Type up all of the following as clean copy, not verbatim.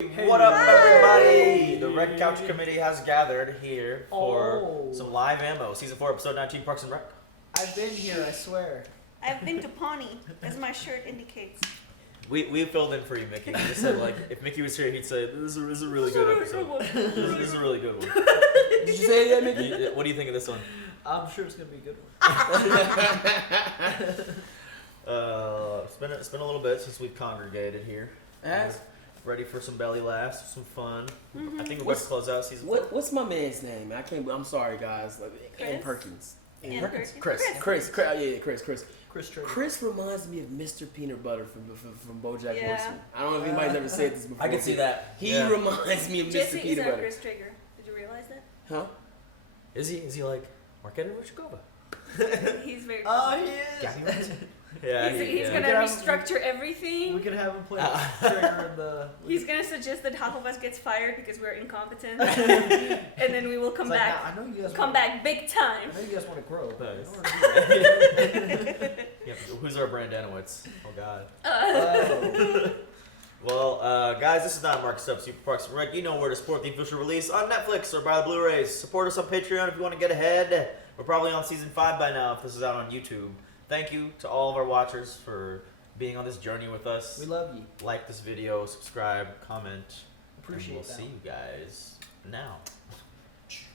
What up, everybody? The Red Couch Committee has gathered here for some live ammo. Season 4, episode 19, Parks and Rec. I've been here, I swear. I've been to Pawnee, as my shirt indicates. We filled in for you, Mickey. We just said, like, if Mickey was here, he'd say, this is a really good episode. This is a really good one. Did you say that, Mickey? What do you think of this one? I'm sure it's gonna be a good one. It's been a little bit since we've congregated here. As? Ready for some belly laughs, some fun. Mm-hmm. I think we're about to close out season 4. What's my man's name? I'm sorry, guys. Ann Chris? Perkins. Ann Perkins. Perkins. Chris. Chris. Chris Trigger. Chris reminds me of Mr. Peanut Butter from BoJack Yeah. Horseman. I don't know if anybody's ever said this before. I can see that. He Yeah. reminds me of Jesse Mr. is Peanut our Butter. Chris Trigger. Did you realize that? Huh? Is he like, Marquetta Ruchikova? He's very Oh, he is. Gabby Ramsey? Yeah, He's gonna We could have- restructure everything. We could have him play Trigger in the. He's gonna suggest that half of us gets fired because we're incompetent, and then we will come It's like, back. nah, I know you guys Come back big time. I know you guys want to grow, but Nice. in order to do that- Yeah, who's our Brandanowitz? Oh God. Oh. Well, guys, this is not Mark Stubb, Super Parks and Rec. You know where to support the official release on Netflix or buy the Blu-rays. Support us on Patreon if you want to get ahead. We're probably on season 5 by now if this is out on YouTube. Thank you to all of our watchers for being on this journey with us. We love you. Like this video, subscribe, comment. Appreciate and we'll that. see you guys now.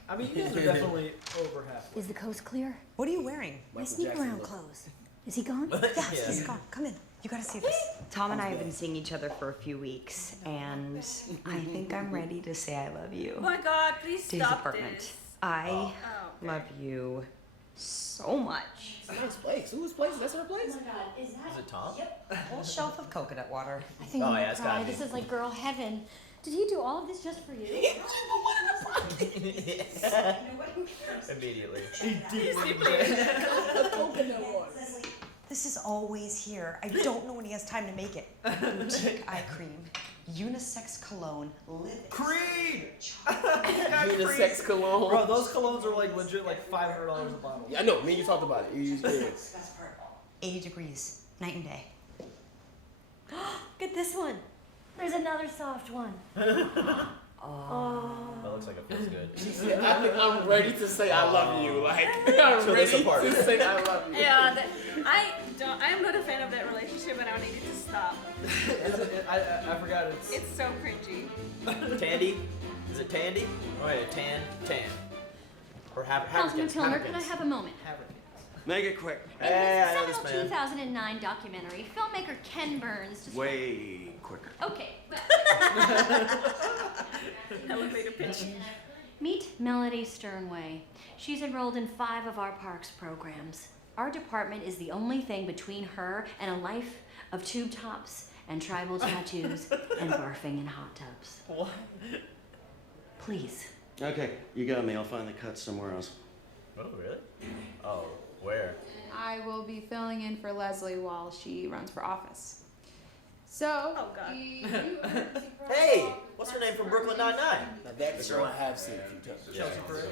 I mean, you guys are definitely over halfway. Is the coast clear? What are you wearing? My Michael sneak Jackson around look. clothes. Is he gone? Yeah, Yeah. he's gone. Come in. You gotta see this. Tom and I have been seeing each other for a few weeks, and I think I'm ready to say I love Oh you my God! Please to his stop apartment. this. I Oh, okay. love you so much. It's a nice place. Whose place? That's her place? Oh my god, is that? Is it Tom? Yep. A whole shelf of coconut water. I think Oh, I'm yeah, gonna it's gotta cry. be. This is like girl heaven. Did he do all of this just for you? Immediately. This is always here. I don't know when he has time to make it. Boutique eye cream, unisex cologne, lip. Creed! Unisex cologne. Bro, those colognes are like legit like $500 a bottle. Yeah, I know. Me and you talked about it. You yeah. 80 degrees, night and day. Look at this one. There's another soft one. Oh. That looks like it feels good. She said, I think I'm ready to say I love you. Like, I'm Show this ready apart. to say I love you. Yeah, I'm not a fan of that relationship, and I need it to stop. I forgot it's. It's so cringy. Tandy? Is it Tandy? Oh wait, Tan. Or Councilman Haverkins. Pilner, can I have a moment? Make it quick. Hey, I know In this this man. seminal 2009 documentary, filmmaker Ken Burns just... Way quicker. Okay, but... Elevator pitch. Meet Melody Sternway. She's enrolled in 5 of our parks programs. Our department is the only thing between her and a life of tube tops and tribal tattoos and barfing in hot tubs. What? Please. Okay, you got me. I'll find the cut somewhere else. Oh, really? Oh, where? I will be filling in for Leslie while she runs for office. So, Oh, God. the new emergency Hey! protocol- What's her name from Brooklyn Nine-Nine? Now that show I have seen a few times. Chelsea Pereira.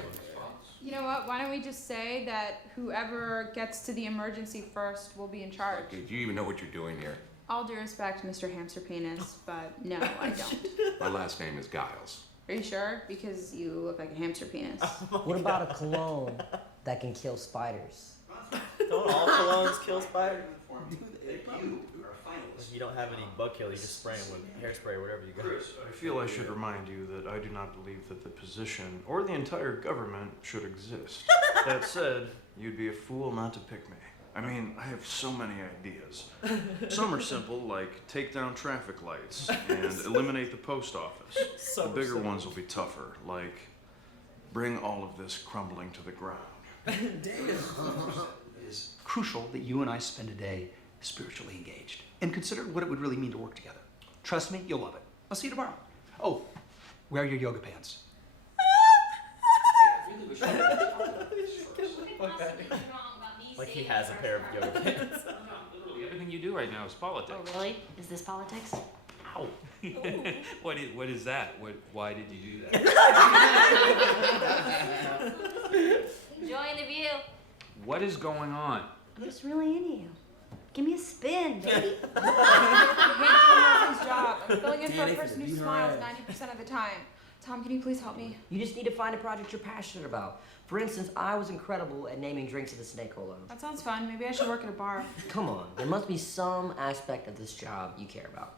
You know what? Why don't we just say that whoever gets to the emergency first will be in charge? Okay, do you even know what you're doing here? All due respect, Mr. Hamster Penis, but no, I don't. My last name is Giles. Are you sure? Because you look like a hamster penis. What about a cologne that can kill spiders? Don't all colognes kill spiders? If you don't have any bug kill, you just spray them with hairspray or whatever you got. I feel I should remind you that I do not believe that the position or the entire government should exist. That said, you'd be a fool not to pick me. I mean, I have so many ideas. Some are simple, like take down traffic lights and eliminate the post office. The bigger ones will be tougher, like bring all of this crumbling to the ground. Damn. It's crucial that you and I spend a day spiritually engaged and consider what it would really mean to work together. Trust me, you'll love it. I'll see you tomorrow. Oh, wear your yoga pants. Like he has a pair of yoga pants. Literally everything you do right now is politics. Oh, really? Is this politics? Ow. What is that? Why did you do that? Enjoying the view. What is going on? I'm just really into you. Give me a spin, baby. I hate doing Wilson's job. I'm filling in for Damn, a they person finna who beat her smiles ass. 90% of the time. Tom, can you please help me? You just need to find a project you're passionate about. For instance, I was incredible at naming drinks at the Snake Hole Lounge. That sounds fun. Maybe I should work at a bar. Come on, there must be some aspect of this job you care about.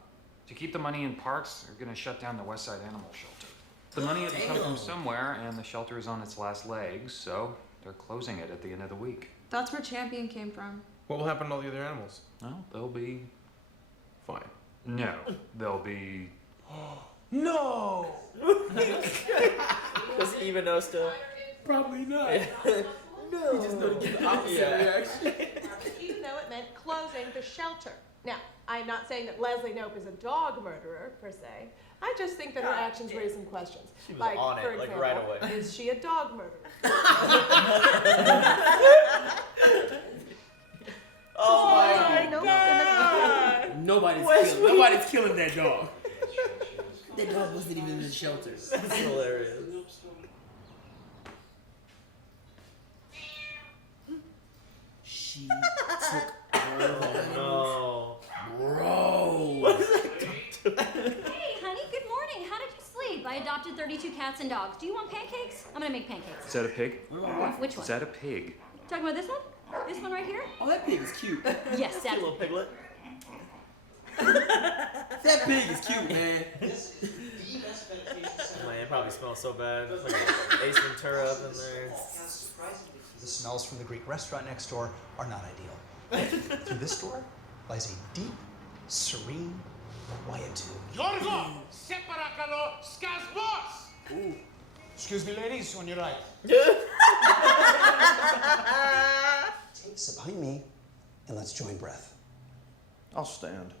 To keep the money in parks, they're gonna shut down the West Side Animal Shelter. The money had to come from somewhere, and the shelter is on its last legs, so they're closing it at the end of the week. That's where Champion came from. What will happen to all the other animals? Well, they'll be... Fine. No, they'll be... No! Does he even know still? Probably not. No. He just don't get the opposite reaction. Even though it meant closing the shelter. Now, I'm not saying that Leslie Knope is a dog murderer, per se. I just think that her actions raise some questions. She was like, on it, for like, example, right away. is she a dog murderer? Oh my God! Nobody's killing that dog. That dog wasn't even in the shelter. That's hilarious. She took her No. Bro. What is that doing? Hey, honey, good morning. How did you sleep? I adopted 32 cats and dogs. Do you want pancakes? I'm gonna make pancakes. Is that a pig? Which one? Is that a pig? Talking about this one? This one right here? Oh, that pig is cute. Yes, that's Little piglet. That pig is cute, man. Man, it probably smells so bad. There's like an Ace Ventura up in there. The smells from the Greek restaurant next door are not ideal. Through this door lies a deep, serene quietude. Yorgo! Separakalo skasbos! Ooh. Excuse me, ladies, on your right. Sit behind me and let's join breath. I'll stand.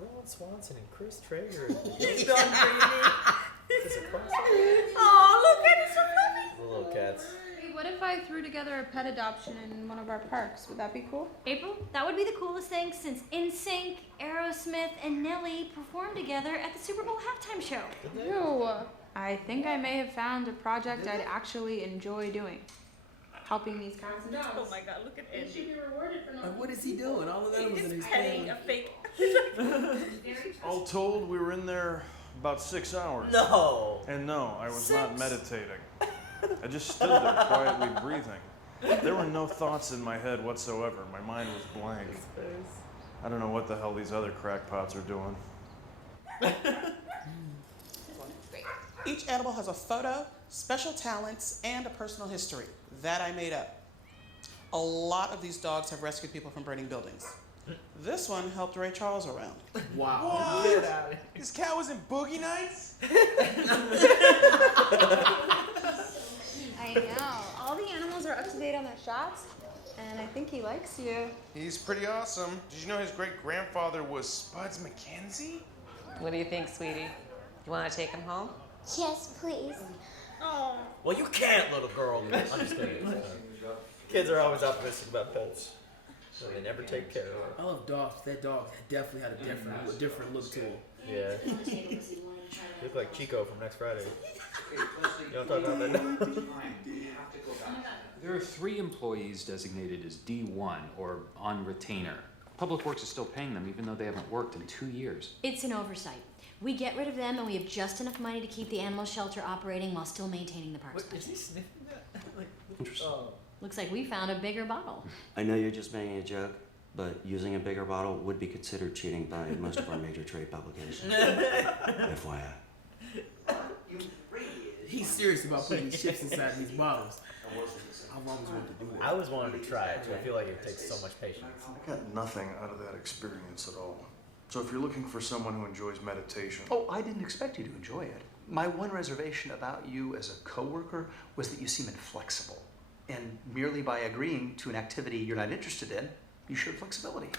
Ron Swanson and Chris Traeger. It's done for you. Is this a crossover? Oh, look at it, so fluffy. The little cats. Hey, what if I threw together a pet adoption in one of our parks? Would that be cool? April, that would be the coolest thing since NSYNC, Aerosmith, and Nelly performed together at the Super Bowl halftime show. Ew. I think I may have found a project I'd actually enjoy doing. Helping these cats and dogs. Oh my God, look at They should Andy. be rewarded for not. Like, what is he doing? All of that was in He's his petting hand. a fake. All told, we were in there about 6 hours. No. And no, I was not meditating. I just stood there quietly breathing. There were no thoughts in my head whatsoever. My mind was blank. I don't know what the hell these other crackpots are doing. Each animal has a photo, special talents, and a personal history. That I made up. A lot of these dogs have rescued people from burning buildings. This one helped Ray Charles around. Wow. What? Get out of here. This cat was in Boogie Nights? I know. All the animals are up to date on their shots, and I think he likes you. He's pretty awesome. Did you know his great-grandfather was Spuds McKenzie? What do you think, sweetie? You want to take him home? Yes, please. Oh. Well, you can't, little girl. I'm just kidding. Kids are always optimistic about pets. So they never take care of them. I love dogs. That dog definitely had a different look to him. Yeah. Look like Chico from next Friday. You don't talk about that. There are 3 employees designated as D1 or on retainer. Public Works is still paying them even though they haven't worked in 2 years. It's an oversight. We get rid of them and we have just enough money to keep the animal shelter operating while still maintaining the parks. What, is he sniffing that? Like, Interesting. Looks like we found a bigger bottle. I know you're just making a joke, but using a bigger bottle would be considered cheating by most of our major trade publications. FYI. He's serious about putting these chips inside these bottles. I've always wanted to do that. I always wanted to try it too. I feel like it takes so much patience. I got nothing out of that experience at all. So if you're looking for someone who enjoys meditation... Oh, I didn't expect you to enjoy it. My one reservation about you as a coworker was that you seem inflexible. And merely by agreeing to an activity you're not interested in, you showed flexibility.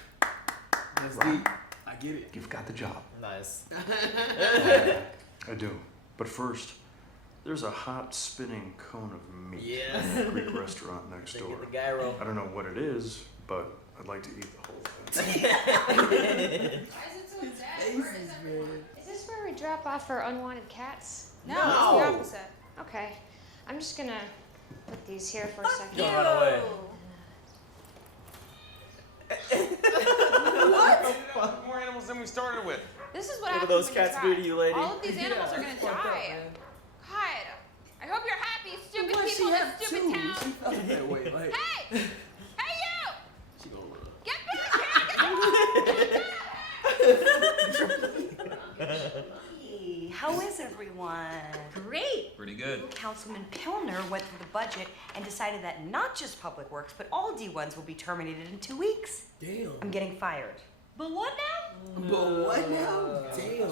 That's Right. deep. I get it. You've got the job. Nice. I do. But first, there's a hot spinning cone of meat Yes. in the Greek restaurant next They door. get the gyro. I don't know what it is, but I'd like to eat the whole thing. Is this where we drop off our unwanted cats? No, it's the opposite. Okay. I'm just gonna put these here for a second. Don't run away. More animals than we started with. This is What what do happens those when cats you do try. to you, lady? All of these animals are gonna die. God, I hope you're happy, stupid Why people she in have this stupid two? town. She felt that way, like. Hey! Hey you! She gonna Get Hey, how is everyone? Great. Pretty good. Councilman Pilner went through the budget and decided that not just Public Works, but all D1s will be terminated in 2 weeks. Damn. I'm getting fired. But what now? But what now? Damn.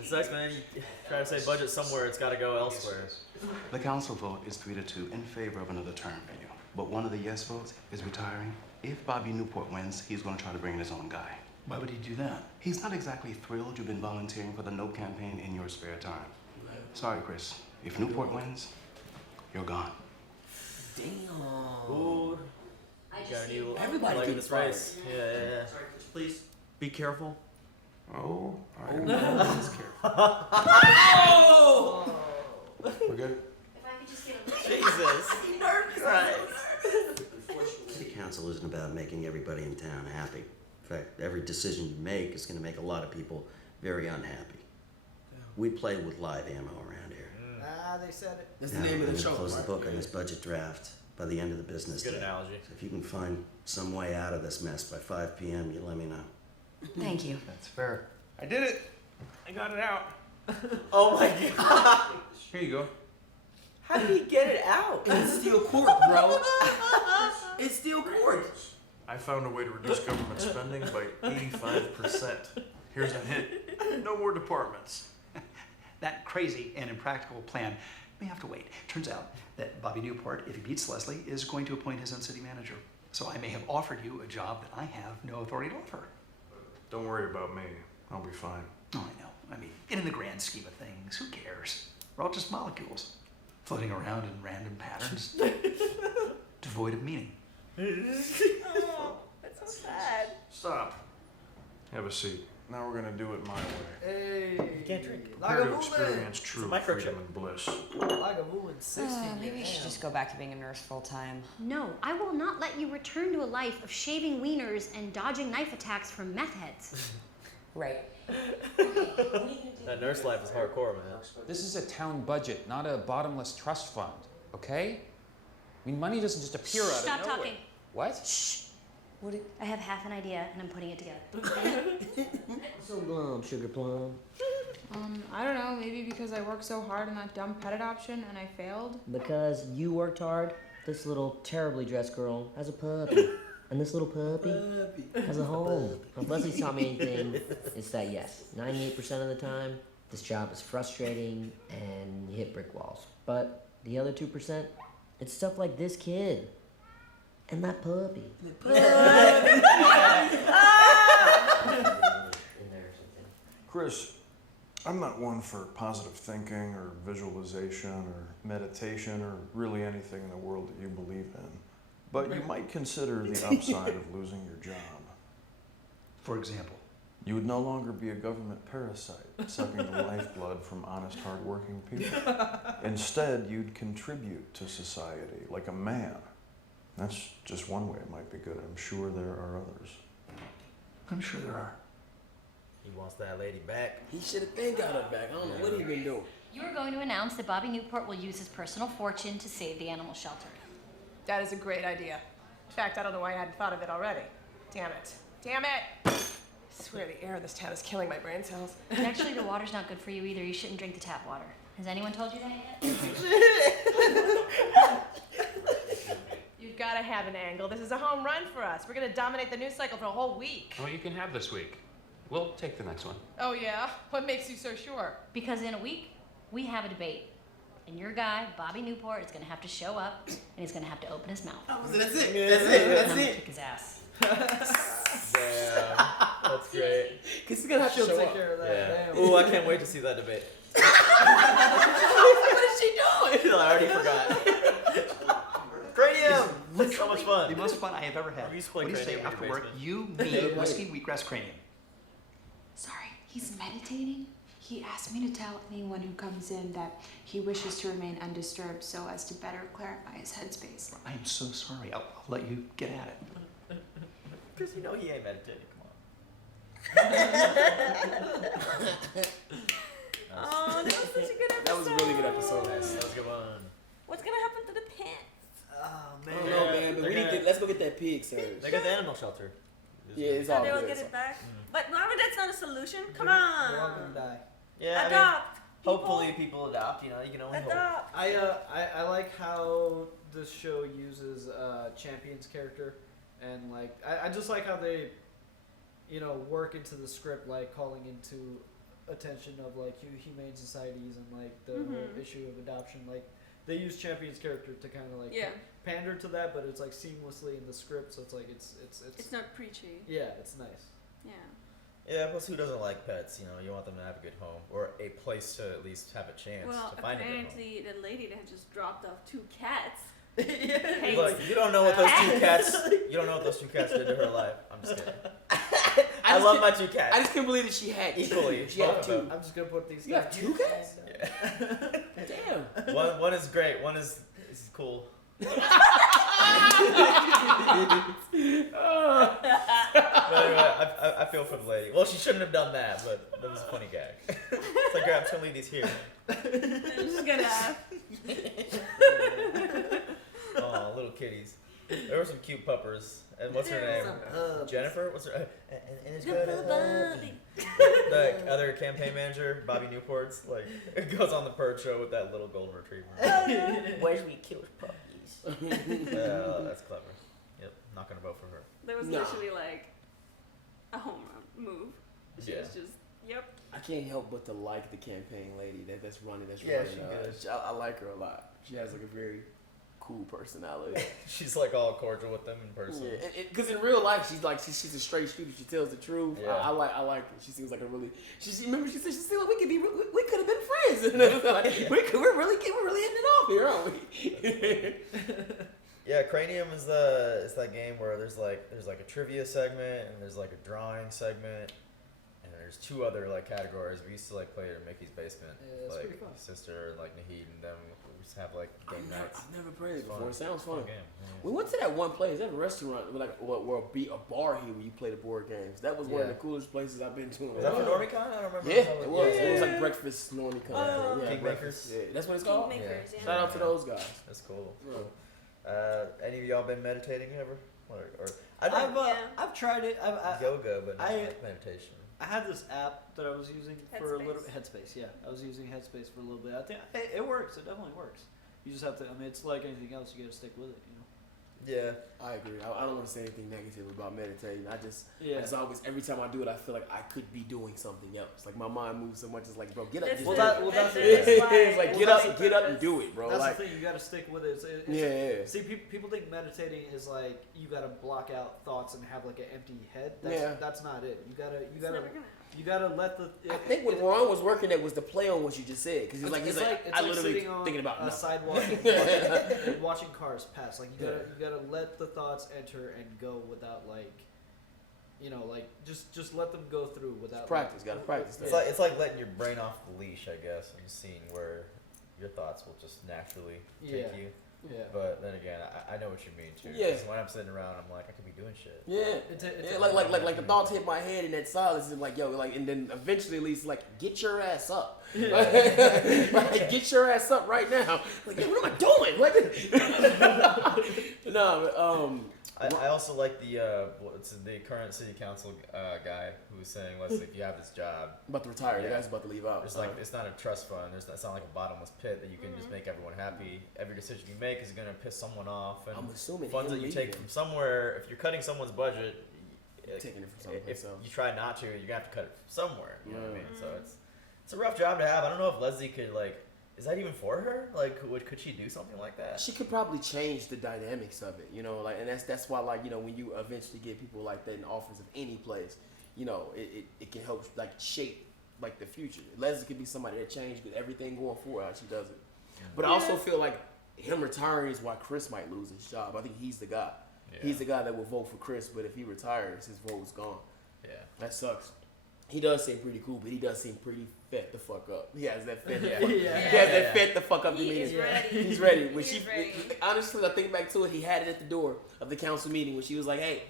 It sucks, man. You try to say budget somewhere, it's got to go elsewhere. The council vote is 3-2 in favor of another term for you. But one of the yes votes is retiring. If Bobby Newport wins, he's going to try to bring in his own guy. Why would he do that? He's not exactly thrilled you've been volunteering for the No campaign in your spare time. Sorry, Chris. If Newport wins, you're gone. Damn. Ooh. Got a new Everybody leg in gets this race. Yeah. Please be careful. Oh, I Oh. am Oh! We're good? If I could just get a Jesus. City council isn't about making everybody in town happy. In fact, every decision you make is going to make a lot of people very unhappy. We play with live ammo around here. They said it. That's Now, the name of we're the gonna show. close right? the book on this budget draft by the end of the business Good day. analogy. So if you can find some way out of this mess by 5 p.m., you let me know. Thank you. That's fair. I did it. I got it out. Oh my god. Here you go. How did he get it out? It's still court, bro. It's still court. I found a way to reduce government spending by 85%. Here's a hint. No more departments. That crazy and impractical plan may have to wait. Turns out that Bobby Newport, if he beats Leslie, is going to appoint his own city manager. So I may have offered you a job that I have no authority to offer. Don't worry about me. I'll be fine. Oh, I know. I mean, in the grand scheme of things, who cares? We're all just molecules, floating around in random patterns, devoid of meaning. Oh, that's so sad. Stop. Have a seat. Now we're gonna do it my way. Hey. You can't drink. Here to experience true a microchip. freedom and bliss. Like a woman 16. Maybe you should just go back to being a nurse full time. No, I will not let you return to a life of shaving wieners and dodging knife attacks from meth heads. Right. That nurse life is hardcore, man. This is a town budget, not a bottomless trust fund, okay? I mean, money doesn't just appear out of Stop nowhere. talking. What? Shh. I have half an idea and I'm putting it together. So glum, sugar plum. I don't know, maybe because I worked so hard on that dumb pet adoption and I failed. Because you worked hard, this little terribly dressed girl has a puppy. And this little puppy has a home. If Leslie taught me anything, it's that yes, 98% of the time, this job is frustrating and you hit brick walls. But the other 2%, it's stuff like this kid. And that puppy. Chris, I'm not one for positive thinking or visualization or meditation or really anything in the world that you believe in. But you might consider the upside of losing your job. For example? You would no longer be a government parasite, sucking the lifeblood from honest, hardworking people. Instead, you'd contribute to society like a man. That's just one way it might be good. I'm sure there are others. I'm sure there are. He wants that lady back. He should have been got her back. I don't know what he been doing. You are going to announce that Bobby Newport will use his personal fortune to save the animal shelter. That is a great idea. In fact, I don't know why I hadn't thought of it already. Damn it. Damn it! I swear the air in this town is killing my brain cells. And actually, the water's not good for you either. You shouldn't drink the tap water. Has anyone told you that yet? You've got to have an angle. This is a home run for us. We're going to dominate the news cycle for a whole week. Well, you can have this week. We'll take the next one. Oh, yeah? What makes you so sure? Because in a week, we have a debate. And your guy, Bobby Newport, is going to have to show up, and he's going to have to open his mouth. That's it. That's And it. I'm That's gonna it. kick his ass. Damn. That's great. Cause he's gonna have to She'll show take up. care of that. Yeah. Damn. Ooh, I can't wait to see that debate. What is she doing? I already forgot. Cranium! It's so much fun. The most fun I have ever had. We used to play What do you say Cranium in after your work? basement. You, me, whiskey, wheatgrass, cranium. Sorry, he's meditating. He asked me to tell anyone who comes in that he wishes to remain undisturbed so as to better clarify his headspace. I am so sorry. I'll let you get at it. Because you know he ain't meditating. Come Oh, that was such a good episode. That was a really good episode. That was a good one. What's gonna happen to the pants? Oh I don't know, man, but let's go get that pig, Serge. They got the animal shelter. Yeah, it's So all they will good. get it back. But no, that's not a solution. Come on. They're all gonna die. Yeah, I mean, Adopt. hopefully people adopt. You know, you can only hope. Adopt. I like how this show uses Champion's character, and like I just like how they, work into the script, like calling into attention of like humane societies and like the whole issue of adoption. Like they use Champion's character to kind of like pander to that, but it's like seamlessly in the script, so it's like It's not preachy. Yeah, it's nice. Yeah. Yeah, plus who doesn't like pets? You know, you want them to have a good home or a place to at least have a chance Well, to find a good home. apparently the lady that just dropped off 2 cats. Look, you don't know what those 2 cats. You don't know what those 2 cats did to her life. I'm just kidding. I love my 2 cats. I just can't believe that she had equally. She had 2. I'm just gonna put these. You have 2 cats? Yeah. Damn. One is great. One is cool. But anyway, I feel for the lady. Well, she shouldn't have done that, but that was a funny gag. It's like, I'm just gonna leave these here. I'm just gonna. Oh, little kitties. There were some cute puppers. And what's her name? Jennifer? What's her? And it's good. The other campaign manager, Bobby Newport's, like, goes on the Purge show with that little golden retriever. Where's we kill puppies? That's clever. Yep, not gonna vote for her. That was literally like a home run move. She was just, yep. I can't help but to like the campaign lady that's running. Yeah, she's good. I like her a lot. She has like a very cool personality. She's like all cordial with them in person. Yeah, because in real life she's like she's a straight shooter. She tells the truth. Yeah. I like her. She seems like a really. Remember she said like we could have been friends. And I was like, we're really hitting it off here, aren't we? Yeah, Cranium is that game where there's like a trivia segment and there's like a drawing segment and there's 2 other like categories. We used to like play it in Mickey's basement. Yeah, it's like pretty fun. sister, like Nahid and them. We used to have like game nights. I've never played it It's before. fun. It sounds It's a fun. game. Yeah. We went to that one place, that restaurant, like a bar here where you play the board games. That was one of the coolest places I've been to. Was that for NormieCon? I don't remember. Yeah, it was. Yeah. It was like breakfast NormieCon. Oh. Yeah, Kingmakers? breakfast. Yeah, that's what it's called. Kingmakers, yeah. Shout out to those guys. That's cool. Yeah. Any of y'all been meditating ever? Or I've tried it. yoga, but not meditation. I had this app that I was using for a little Headspace. Headspace. Yeah, I was using Headspace for a little bit. I think it works. It definitely works. You just have to. I mean, it's like anything else. You got to stick with it. Yeah, I agree. I don't want to say anything negative about meditating. I just always every time I do it, I feel like I could be doing something else. Like my mind moves so much. It's like, bro, get up. That's Just the- do it. that's the- It's like Well, get up and do it, bro. That's Like the thing. You got to stick with it. It's, Yeah. See, people think meditating is like you got to block out thoughts and have like an empty head. That's not it. You gotta let the. I think when Ron was working, it was the play on what you just said because It's I like literally sitting on thinking about a nothing. sidewalk and watching cars pass. Like you gotta let the thoughts enter and go without like, just let them go through without Practice, gotta practice. It's like letting your brain off the leash, I guess, and seeing where your thoughts will just naturally take you. Yeah. But then again, I know what you mean too. Yeah. 'Cause when I'm sitting around, I'm like, I could be doing shit. Yeah, like the thoughts hit my head in that silence, and like and then eventually at least like get your ass up, like get your ass up right now. Like, what am I doing? I also like the current city council guy who was saying, Leslie, if you have this job, about to retire, the guy's about to leave out. It's like it's not a trust fund. It's not like a bottomless pit that you can just make everyone happy. Every decision you make is gonna piss someone off. And I'm assuming funds him that you take leaving. from somewhere. If you're cutting someone's budget, taking it from someplace if else. you try not to, you're gonna have to cut it from somewhere. You know what I mean? So it's a rough job to have. I don't know if Leslie could is that even for her? Like, could she do something like that? She could probably change the dynamics of it, and that's why, when you eventually get people like that in office of any place, it can help shape the future. Leslie could be somebody that changed with everything going forward how she does it. But I also feel like him retiring is why Chris might lose his job. I think he's the guy. Yeah. He's the guy that will vote for Chris, but if he retires, his vote is gone. Yeah. That sucks. He does seem pretty cool, but he does seem pretty fed the fuck up. He has that fed the fuck up. He has that fed the fuck up He is ready. He's ready. He is ready. Honestly, I think back to it, he had it at the door of the council meeting when she was like, hey,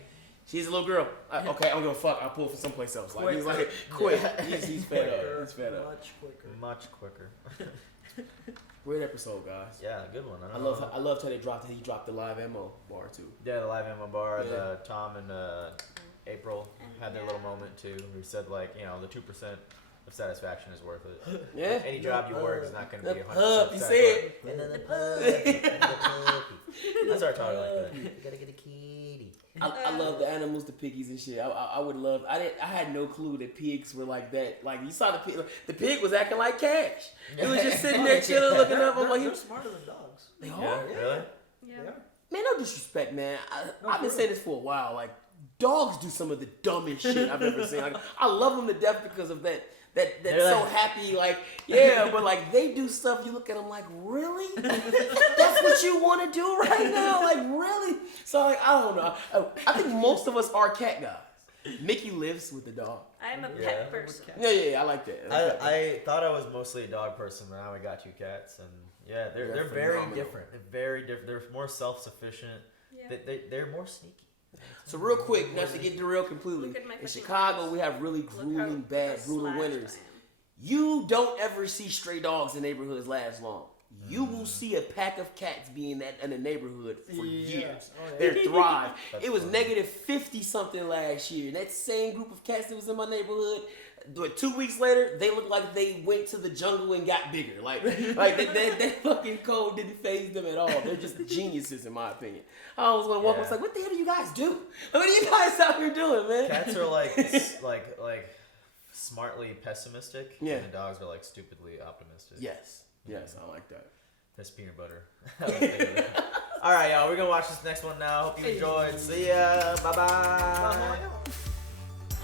She's a little girl. Okay, I'm gonna fuck. I'll pull for someplace else. Like he's like quick. He's fed up. He's fed up. Much quicker. Great episode, guys. Yeah, good one. I loved how they dropped. He dropped the live ammo bar too. Yeah, the live ammo bar. Yeah. The Tom and April had their little moment too. We said like, you know, the 2% of satisfaction is worth it. Yeah. Like, any job you work is not going to be 100%. Pup, you see it? And then the puppy. I started talking like that. You gotta get a kitty. I love the animals, the piggies and shit. I would love. I had no clue that pigs were like that. Like you saw the pig. The pig was acting like Cash. It was just sitting there chilling, looking up. I'm like, They're smarter than dogs. They Yeah, are. really? Yeah. They are. Man, no disrespect, man. I've been saying this for a while. Like, dogs do some of the dumbest shit I've ever seen. Like, I love them to death because of that so happy, like, yeah, but like they do stuff. You look at them like, really? That's what you want to do right now? Like, really? So like, I don't know. I think most of us are cat guys. Mickey lives with the dog. I'm a pet person. Yeah, I like that. I thought I was mostly a dog person, but now I got 2 cats, and yeah, they're very phenomenal. different. They're very different. They're more self-sufficient. Yeah. They're more sneaky. So real quick, not to get derailed completely. Look at my In fucking Chicago, dogs. we have really grueling, bad, brutal slashed winters. I am. You don't ever see stray dogs in neighborhoods last long. You will see a pack of cats be in the neighborhood for years. Oh, They thrive. That's It was funny. negative 50 something last year. And that same group of cats that was in my neighborhood, 2 weeks later, they looked like they went to the jungle and got bigger. Like that fucking cold didn't faze them at all. They're just geniuses in my opinion. I was gonna walk. I was like, what the hell do you guys do? What are you guys out here doing, man? Cats are like smartly pessimistic. Yeah. And dogs are like stupidly optimistic. Yes, I like that. That's peanut butter. All right, y'all. We're gonna watch this next one now. Hope you enjoyed. See ya. Bye-bye.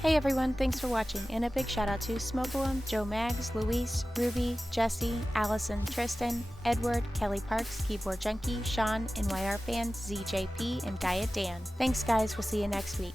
Hey everyone, thanks for watching, and a big shout out to Smoke'em, Joe Maggs, Luis, Ruby, Jesse, Allison, Tristan, Edward, Kelly Parks, Keyboard Junkie, Sean, NYR fans, ZJP, and Gaia Dan. Thanks guys, we'll see you next week.